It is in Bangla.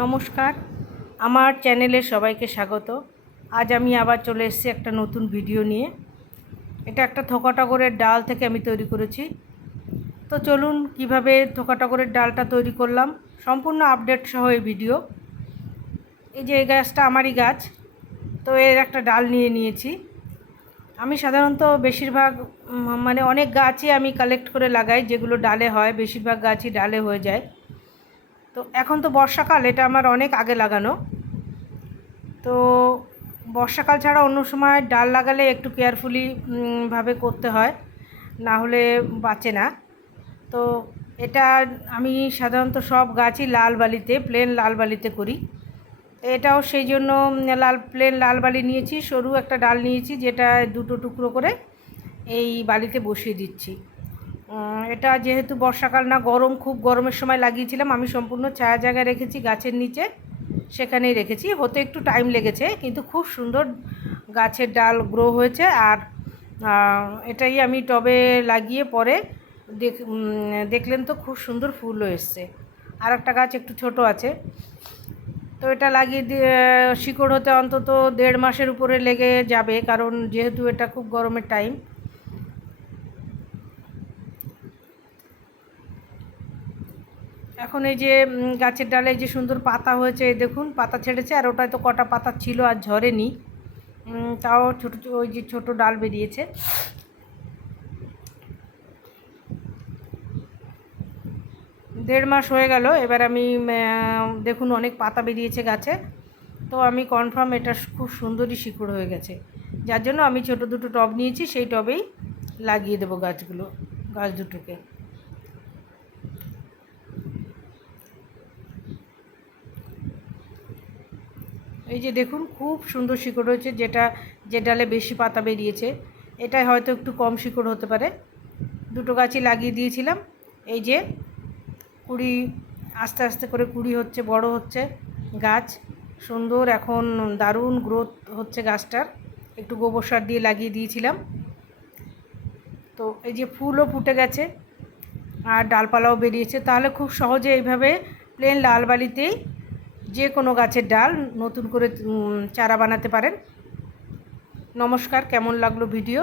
নমস্কার, আমার চ্যানেলে সবাইকে স্বাগত। আজ আমি আবার চলে এসেছি একটা নতুন ভিডিও নিয়ে। এটা একটা থোকা টগরের ডাল থেকে আমি তৈরি করেছি। তো চলুন কিভাবে থোকা টগরের ডালটা তৈরি করলাম সম্পূর্ণ আপডেট সহ এই ভিডিও। এই যে এই গাছটা আমারই গাছ, তো এর একটা ডাল নিয়ে নিয়েছি। আমি সাধারণত বেশিরভাগ মানে অনেক গাছই আমি কালেক্ট করে লাগাই, যেগুলো ডালে হয়, বেশিরভাগ গাছই ডালে হয়ে যায়। তো এখন তো বর্ষাকাল, এটা আমার অনেক আগে লাগানো। তো বর্ষাকাল ছাড়া অন্য সময় ডাল লাগালে একটু কেয়ারফুলি ভাবে করতে হয়, না হলে বাঁচে না। তো এটা আমি সাধারণত সব গাছই লাল বালিতে, প্লেন লাল বালিতে করি। এটাও সেই জন্য প্লেন লাল বালি নিয়েছি, সরু একটা ডাল নিয়েছি, যেটা দুটো টুকরো করে এই বালিতে বসিয়ে দিচ্ছি। এটা যেহেতু বর্ষাকাল না, গরম, খুব গরমের সময় লাগিয়েছিলাম, আমি সম্পূর্ণ ছায়া জায়গায় রেখেছি, গাছের নিচে, সেখানেই রেখেছি। হতে একটু টাইম লেগেছে, কিন্তু খুব সুন্দর গাছের ডাল গ্রো হয়েছে। আর এটাই আমি টবে লাগিয়ে পরে দেখলেন তো খুব সুন্দর ফুলও এসছে। আর একটা গাছ একটু ছোট আছে, তো এটা লাগিয়ে দিয়ে শিকড় হতে অন্তত 1.5 মাসের উপরে লেগে যাবে, কারণ যেহেতু এটা খুব গরমের টাইম। এখন এই যে গাছের ডালে যে সুন্দর পাতা হয়েছে, দেখুন পাতা ছেড়েছে, আর ওটায় তো কটা পাতা ছিল আর ঝরেনি, তাও ছোটো ওই যে ছোটো ডাল বেরিয়েছে। দেড় মাস হয়ে গেল, এবার আমি দেখুন অনেক পাতা বেরিয়েছে গাছে। তো আমি কনফার্ম এটা খুব সুন্দরই শিকড় হয়ে গেছে, যার জন্য আমি ছোটো দুটো টব নিয়েছি, সেই টবেই লাগিয়ে দেবো গাছ দুটোকে। এই যে দেখুন খুব সুন্দর শিকড় হয়েছে, যে ডালে বেশি পাতা বেরিয়েছে এটাই হয়তো একটু কম শিকড় হতে পারে। দুটো গাছই লাগিয়ে দিয়েছিলাম, এই যে কুড়ি, আস্তে আস্তে করে কুড়ি হচ্ছে, বড় হচ্ছে গাছ, সুন্দর এখন দারুণ গ্রোথ হচ্ছে গাছটার। একটু গোবর সার দিয়ে লাগিয়ে দিয়েছিলাম, তো এই যে ফুলও ফুটে গেছে আর ডালপালাও বেরিয়েছে। তাহলে খুব সহজে এইভাবে প্লেন লাল বালিতেই যে কোনো গাছের ডাল নতুন করে চারা বানাতে পারেন। নমস্কার, কেমন লাগলো ভিডিও?